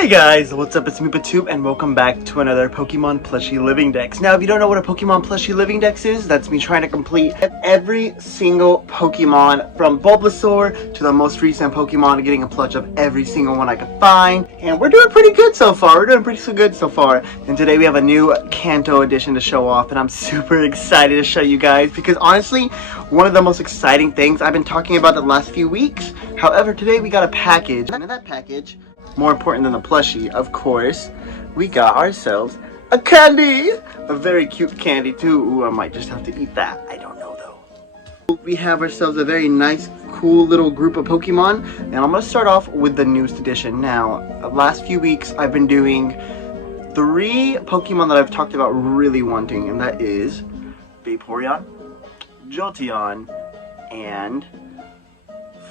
Hey guys, what's up? It's me, Batube, and welcome back to another Pokemon Plushie Living Dex. Now, if you don't know what a Pokemon Plushie Living Dex is, that's me trying to complete every single Pokemon from Bulbasaur to the most recent Pokemon, getting a plush of every single one I could find. And we're doing pretty good so far. And today we have a new Kanto edition to show off, and I'm super excited to show you guys because honestly, one of the most exciting things I've been talking about the last few weeks. However, today we got a package, and in that package, more important than the plushie, of course, we got ourselves a candy! A very cute candy too. Ooh, I might just have to eat that. I don't know though. We have ourselves a very nice, cool little group of Pokemon, and I'm going to start off with the newest edition. Now, last few weeks I've been doing 3 Pokemon that I've talked about really wanting, and that is Vaporeon, Jolteon, and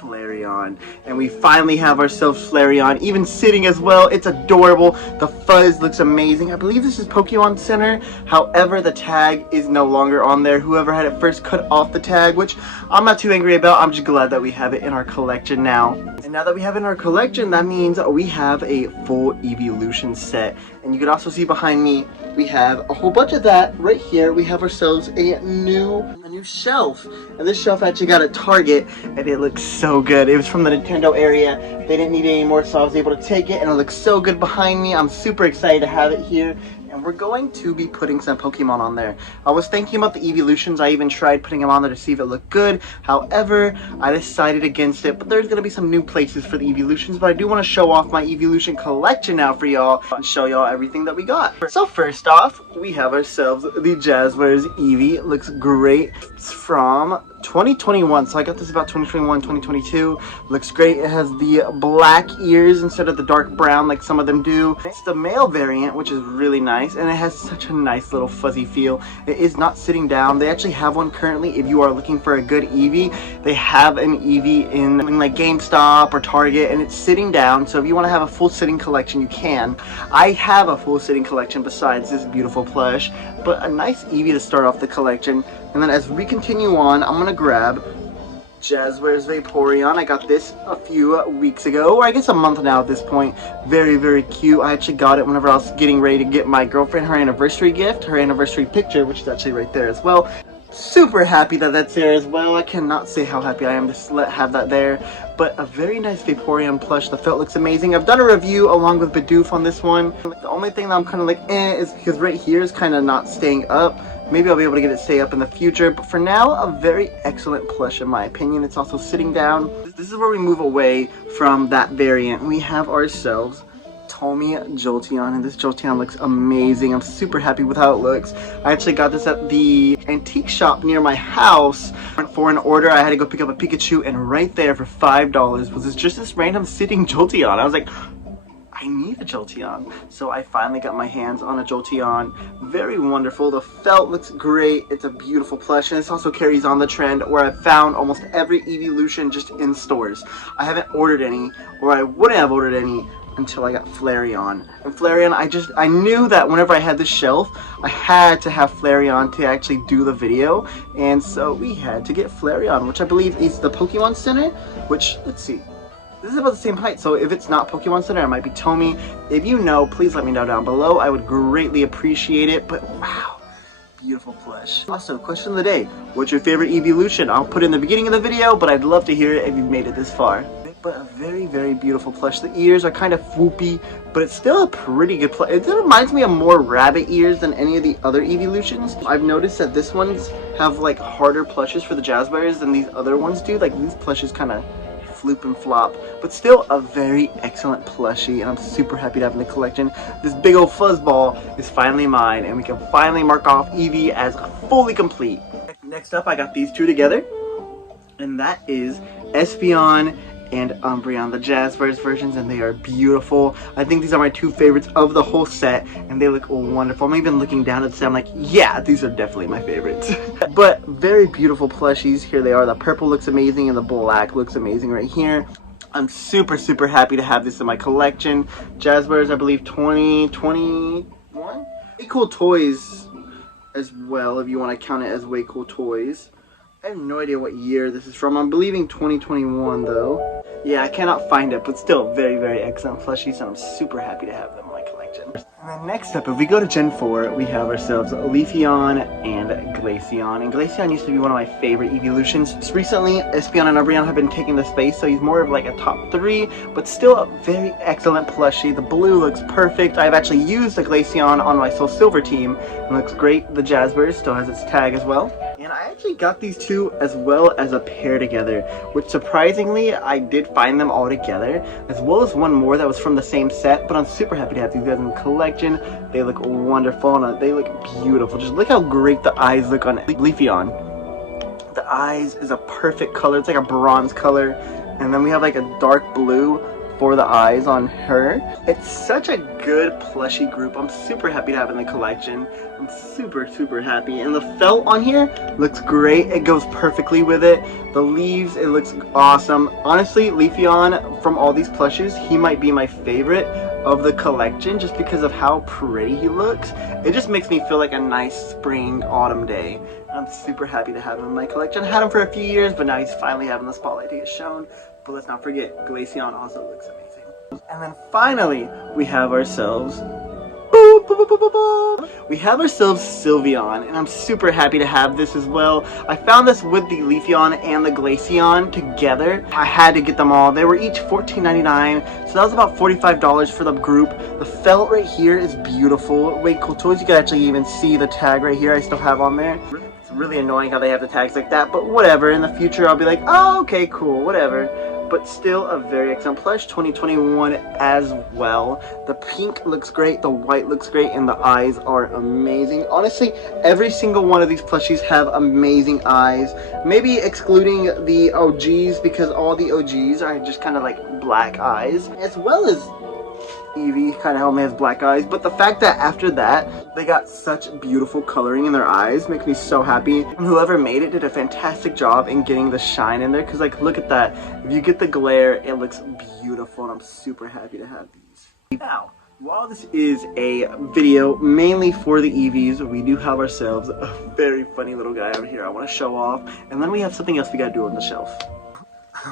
Flareon. And we finally have ourselves Flareon, even sitting as well. It's adorable. The fuzz looks amazing. I believe this is Pokemon Center. However, the tag is no longer on there. Whoever had it first cut off the tag, which I'm not too angry about. I'm just glad that we have it in our collection now. And now that we have it in our collection, that means we have a full Eeveelution set. And you can also see behind me, we have a whole bunch of that. Right here, we have ourselves a new shelf. And this shelf I actually got at Target, and it looks so good. It was from the Nintendo area. They didn't need it anymore, so I was able to take it, and it looks so good behind me. I'm super excited to have it here. And we're going to be putting some Pokemon on there. I was thinking about the Eeveelutions. I even tried putting them on there to see if it looked good. However, I decided against it. But there's going to be some new places for the Eeveelutions. But I do want to show off my Eeveelution collection now for y'all and show y'all everything that we got. So first off, we have ourselves the Jazzwares Eevee. It looks great. It's from 2021, so I got this about 2021, 2022. Looks great. It has the black ears instead of the dark brown like some of them do. It's the male variant, which is really nice, and it has such a nice little fuzzy feel. It is not sitting down. They actually have one currently. If you are looking for a good Eevee, they have an Eevee in like GameStop or Target, and it's sitting down. So if you want to have a full sitting collection, you can. I have a full sitting collection besides this beautiful plush, but a nice Eevee to start off the collection. And then as we continue on, I'm going to grab Jazzwares Vaporeon. I got this a few weeks ago, or I guess a month now at this point. Very, very cute. I actually got it whenever I was getting ready to get my girlfriend her anniversary gift, her anniversary picture, which is actually right there as well. Super happy that that's there as well. I cannot say how happy I am to have that there. But a very nice Vaporeon plush. The felt looks amazing. I've done a review along with Bidoof on this one. The only thing that I'm kind of like is because right here is kind of not staying up. Maybe I'll be able to get it to stay up in the future, but for now, a very excellent plush in my opinion. It's also sitting down. This is where we move away from that variant. We have ourselves Tommy Jolteon, and this Jolteon looks amazing. I'm super happy with how it looks. I actually got this at the antique shop near my house. For an order, I had to go pick up a Pikachu, and right there for $5 was just this random sitting Jolteon. I was like, I need a Jolteon. So I finally got my hands on a Jolteon. Very wonderful. The felt looks great. It's a beautiful plush, and this also carries on the trend where I've found almost every Eeveelution just in stores. I haven't ordered any, or I wouldn't have ordered any until I got Flareon. And Flareon, I knew that whenever I had this shelf, I had to have Flareon to actually do the video, and so we had to get Flareon, which I believe is the Pokemon Center, which, let's see. This is about the same height, so if it's not Pokemon Center, it might be Tommy. If you know, please let me know down below. I would greatly appreciate it, but wow, beautiful plush. Also, question of the day, what's your favorite Eeveelution? I'll put it in the beginning of the video, but I'd love to hear it if you've made it this far. But a very, very beautiful plush. The ears are kind of swoopy, but it's still a pretty good plush. It reminds me of more rabbit ears than any of the other Eeveelutions. I've noticed that this one's have like harder plushes for the Jazzwares than these other ones do. Like these plushes kind of floop and flop, but still a very excellent plushie, and I'm super happy to have in the collection. This big old fuzzball is finally mine, and we can finally mark off Eevee as fully complete. Next up, I got these two together, and that is Espeon and Umbreon, the Jazzwares versions, and they are beautiful. I think these are my 2 favorites of the whole set, and they look wonderful. I'm even looking down at the set, I'm like, yeah, these are definitely my favorites. But very beautiful plushies. Here they are. The purple looks amazing, and the black looks amazing right here. I'm super, super happy to have this in my collection. Jazzwares, I believe, 2021? Way Cool Toys as well, if you want to count it as Way Cool Toys. I have no idea what year this is from. I'm believing 2021 though. Yeah, I cannot find it, but still very, very excellent plushies, and I'm super happy to have them in my collection. And then next up, if we go to Gen 4, we have ourselves Leafeon and Glaceon. And Glaceon used to be one of my favorite Eeveelutions. Recently, Espeon and Umbreon have been taking the space, so he's more of like a top 3, but still a very excellent plushie. The blue looks perfect. I've actually used the Glaceon on my Soul Silver team. It looks great. The Jazzbird still has its tag as well. And I actually got these two as well as a pair together, which surprisingly, I did find them all together, as well as one more that was from the same set, but I'm super happy to have these guys in the collection. They look wonderful, and they look beautiful. Just look how great the eyes look on Leafeon. The eyes is a perfect color. It's like a bronze color, and then we have like a dark blue for the eyes on her. It's such a good plushie group. I'm super happy to have in the collection. I'm super happy. And the felt on here looks great. It goes perfectly with it. The leaves, it looks awesome. Honestly, Leafeon, from all these plushies, he might be my favorite of the collection just because of how pretty he looks. It just makes me feel like a nice spring, autumn day. I'm super happy to have him in my collection. I had him for a few years, but now he's finally having the spotlight he has shown. But let's not forget, Glaceon also looks amazing. And then finally, we have ourselves Sylveon, and I'm super happy to have this as well. I found this with the Leafeon and the Glaceon together. I had to get them all. They were each $14.99, so that was about $45 for the group. The felt right here is beautiful. Way cool toys. You can actually even see the tag right here I still have on there. It's really annoying how they have the tags like that, but whatever. In the future, I'll be like, oh, okay, cool, whatever. But still a very excellent plush, 2021 as well. The pink looks great, the white looks great, and the eyes are amazing. Honestly, every single one of these plushies have amazing eyes. Maybe excluding the OGs, because all the OGs are just kind of like black eyes, as well as Eevee kind of only has black eyes, but the fact that after that they got such beautiful coloring in their eyes makes me so happy. And whoever made it did a fantastic job in getting the shine in there, because like look at that, if you get the glare, it looks beautiful, and I'm super happy to have these. Now, while this is a video mainly for the Eevees, we do have ourselves a very funny little guy over here I want to show off, and then we have something else we gotta do on the shelf.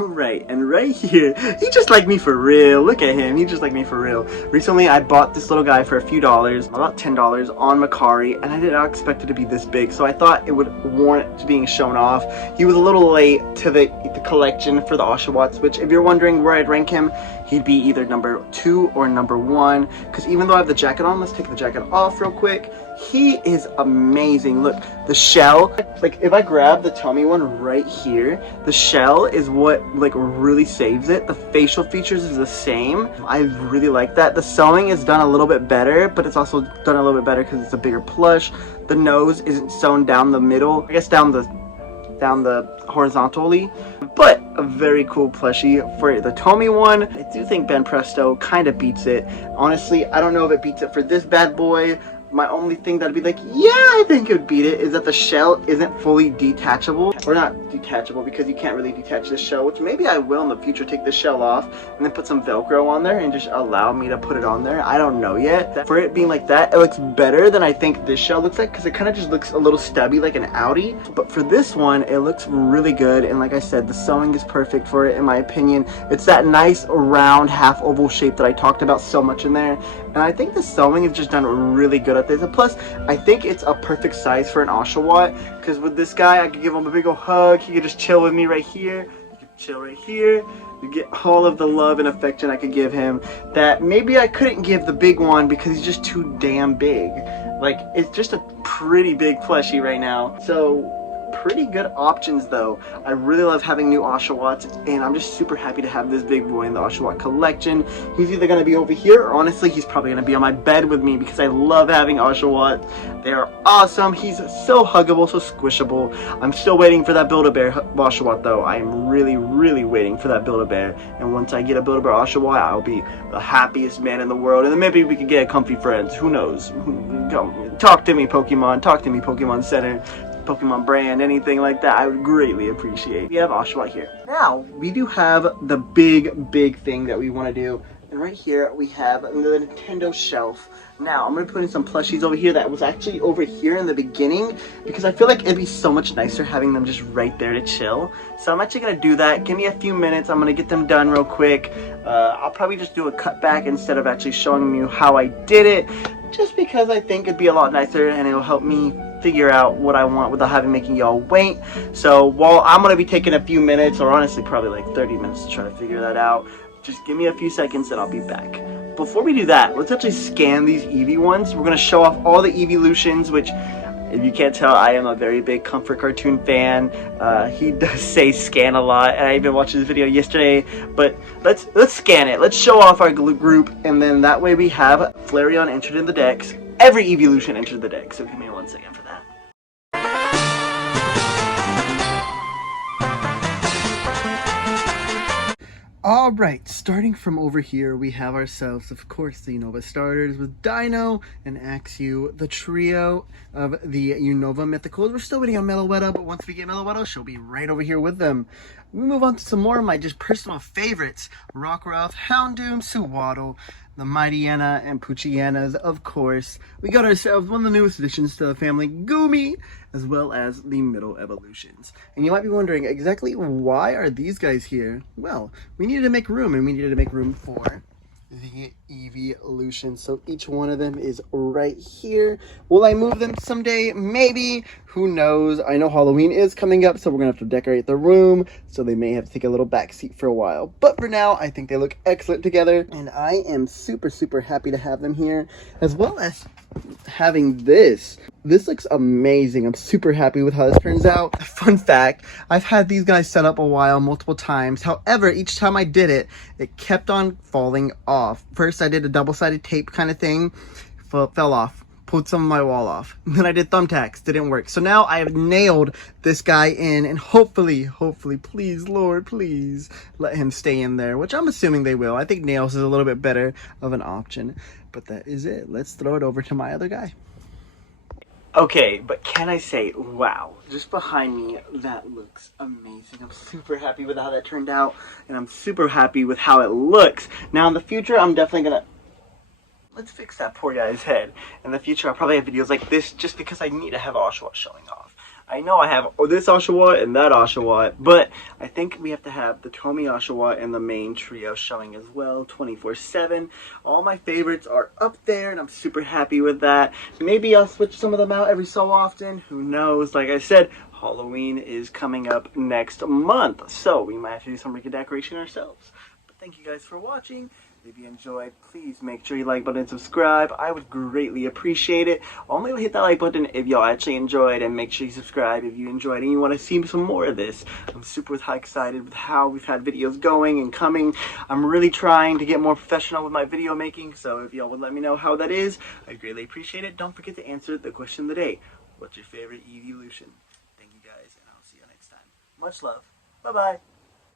Alright, and right here, he just like me for real. Look at him, he just like me for real. Recently, I bought this little guy for a few dollars, about $10 on Macari, and I did not expect it to be this big, so I thought it would warrant being shown off. He was a little late to the collection for the Oshawotts, which if you're wondering where I'd rank him, he'd be either number 2 or number 1, because even though I have the jacket on, let's take the jacket off real quick. He is amazing. Look, the shell, like if I grab the tummy one right here, the shell is what like really saves it. The facial features is the same. I really like that. The sewing is done a little bit better, but it's also done a little bit better because it's a bigger plush. The nose isn't sewn down the middle, I guess down the horizontally, but a very cool plushie. For the Tommy one, I do think Ben Presto kind of beats it. Honestly, I don't know if it beats it for this bad boy. My only thing that'd be like, yeah, I think it would beat it, is that the shell isn't fully detachable. Or not detachable, because you can't really detach the shell, which maybe I will in the future, take the shell off and then put some Velcro on there and just allow me to put it on there. I don't know yet. For it being like that, it looks better than I think this shell looks like, because it kind of just looks a little stubby like an Audi. But for this one, it looks really good, and like I said, the sewing is perfect for it in my opinion. It's that nice round half oval shape that I talked about so much in there, and I think the sewing is just done really good at this. And plus, I think it's a perfect size for an Oshawott, because with this guy, I could give him a big old hug. He could just chill with me right here. He could chill right here. You get all of the love and affection I could give him that maybe I couldn't give the big one because he's just too damn big. Like, it's just a pretty big plushie right now. So, pretty good options though. I really love having new Oshawotts, and I'm just super happy to have this big boy in the Oshawott collection. He's either going to be over here, or honestly, he's probably going to be on my bed with me, because I love having Oshawotts. They are awesome. He's so huggable, so squishable. I'm still waiting for that Build-A-Bear Oshawott though. I'm really waiting for that Build-A-Bear, and once I get a Build-A-Bear Oshawott, I'll be the happiest man in the world, and then maybe we could get a comfy friends. Who knows? Talk to me, Pokemon. Talk to me, Pokemon Center. Pokemon brand, anything like that, I would greatly appreciate. We have Oshawott here. Now, we do have the big thing that we want to do, and And right here we have the Nintendo shelf. Now I'm gonna put in some plushies over here that was actually over here in the beginning because I feel like it'd be so much nicer having them just right there to chill. So I'm actually gonna do that. Give me a few minutes. I'm gonna get them done real quick. I'll probably just do a cutback instead of actually showing you how I did it, just because I think it'd be a lot nicer and it'll help me figure out what I want without having making y'all wait. So while I'm gonna be taking a few minutes, or honestly probably like 30 minutes to try to figure that out, just give me a few seconds and I'll be back. Before we do that, let's actually scan these Eevee ones. We're gonna show off all the Eeveelutions, which, if you can't tell, I am a very big Comfort Cartoon fan. He does say scan a lot, and I even watched his video yesterday. But let's scan it. Let's show off our group, and then that way we have Flareon entered in the decks. Every Eeveelution entered the deck. So give me 1 second for that. Alright, starting from over here, we have ourselves, of course, the Unova starters with Dino and Axew, the trio of the Unova Mythicals. We're still waiting on Meloetta, but once we get Meloetta, she'll be right over here with them. We move on to some more of my just personal favorites. Rockruff, Houndoom, Suwaddle, the Mightyena, and Poochyenas, of course. We got ourselves one of the newest additions to the family, Goomy, as well as the middle evolutions. And you might be wondering, exactly why are these guys here? Well, we needed to make room, and we needed to make room for the Eeveelution. So each one of them is right here. Will I move them someday? Maybe. Who knows? I know Halloween is coming up, so we're gonna have to decorate the room, so they may have to take a little backseat for a while. But for now, I think they look excellent together, and I am super, super happy to have them here, as well as having this. This looks amazing. I'm super happy with how this turns out. Fun fact, I've had these guys set up a while, multiple times. However, each time I did it, it kept on falling off. First, I did a double-sided tape kind of thing, fell off. Pulled some of my wall off. Then I did thumbtacks, didn't work. So now I have nailed this guy in, and hopefully, please, Lord, please let him stay in there, which I'm assuming they will. I think nails is a little bit better of an option, but that is it. Let's throw it over to my other guy. Okay, but can I say, wow, just behind me, that looks amazing. I'm super happy with how that turned out, and I'm super happy with how it looks. Now in the future, I'm definitely gonna, let's fix that poor guy's head. In the future, I'll probably have videos like this just because I need to have Oshawott showing off. I know I have this Oshawott and that Oshawott, but I think we have to have the Tomy Oshawott and the main trio showing as well, 24/7. All my favorites are up there, and I'm super happy with that. Maybe I'll switch some of them out every so often. Who knows? Like I said, Halloween is coming up next month, so we might have to do some redecoration ourselves. But thank you guys for watching. If you enjoyed, please make sure you like button and subscribe. I would greatly appreciate it. Only hit that like button if y'all actually enjoyed, and make sure you subscribe if you enjoyed and you want to see some more of this. I'm super excited with how we've had videos going and coming. I'm really trying to get more professional with my video making, so if y'all would let me know how that is, I'd greatly appreciate it. Don't forget to answer the question of the day. What's your favorite Eeveelution? Thank you guys, and I'll see you next time. Much love. Bye-bye.